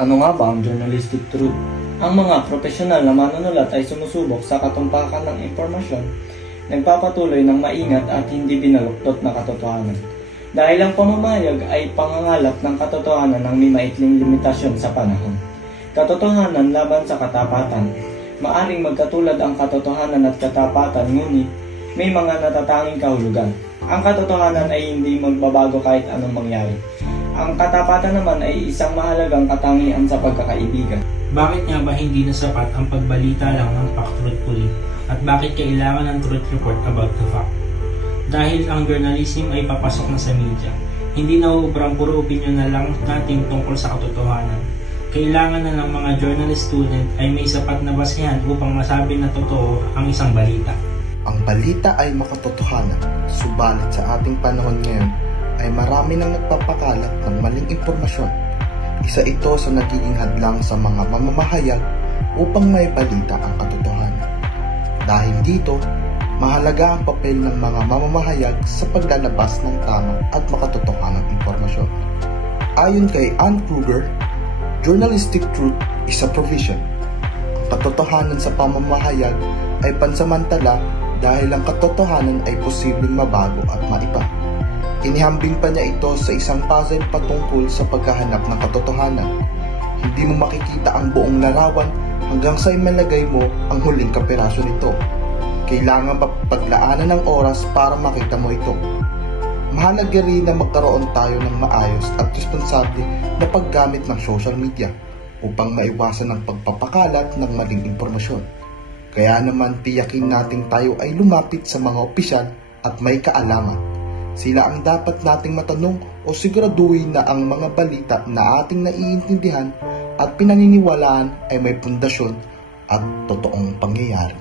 Ano nga ba ang journalistic truth? Ang mga profesional na manunulat ay sumusubok sa katumpakan ng impormasyon, nagpapatuloy ng maingat at hindi binaluktot na katotohanan. Dahil ang pamamayag ay pangangalap ng katotohanan ng may maikling limitasyon sa panahon. Katotohanan laban sa katapatan. Maaring magkatulad ang katotohanan at katapatan, ngunit may mga natatanging kahulugan. Ang katotohanan ay hindi magbabago kahit anong mangyari. Ang katapatan naman ay isang mahalagang katangian sa pagkakaibigan. Bakit nga ba hindi na sapat ang pagbalita lang ng fact-truthfully? At bakit kailangan ng truth report about the fact? Dahil ang journalism ay papasok na sa media. Hindi na ubrang puro opinion na lang natin tungkol sa katotohanan. Kailangan na ng mga journalist student ay may sapat na basehan upang masabi na totoo ang isang balita. Ang balita ay makatotohanan, subalit sa ating panahon ngayon ay marami nang nagpapakalat ng maling impormasyon. Isa ito sa nagiging hadlang sa mga mamamahayag upang may balita ang katotohanan. Dahil dito, mahalaga ang papel ng mga mamamahayag sa paglalabas ng tama at makatotohanang impormasyon. Ayon kay Ann Kruger, journalistic truth is a provision. Ang katotohanan sa pamamahayag ay pansamantala dahil ang katotohanan ay posibleng mabago at maiba. Inihambing pa niya ito sa isang puzzle patungkol sa paghahanap ng katotohanan. Hindi mo makikita ang buong larawan hanggang sa imalagay mo ang huling kapiraso nito. Kailangan paglaanan ng oras para makita mo ito. Mahalaga rin na magkaroon tayo ng maayos at responsable na paggamit ng social media upang maiwasan ang pagpapakalat ng maling impormasyon. Kaya naman tiyakin nating tayo ay lumapit sa mga opisyal at may kaalaman. Sila ang dapat nating matanong o siguraduhin na ang mga balita na ating naiintindihan at pinaniniwalaan ay may pundasyon at totoong pangyayari.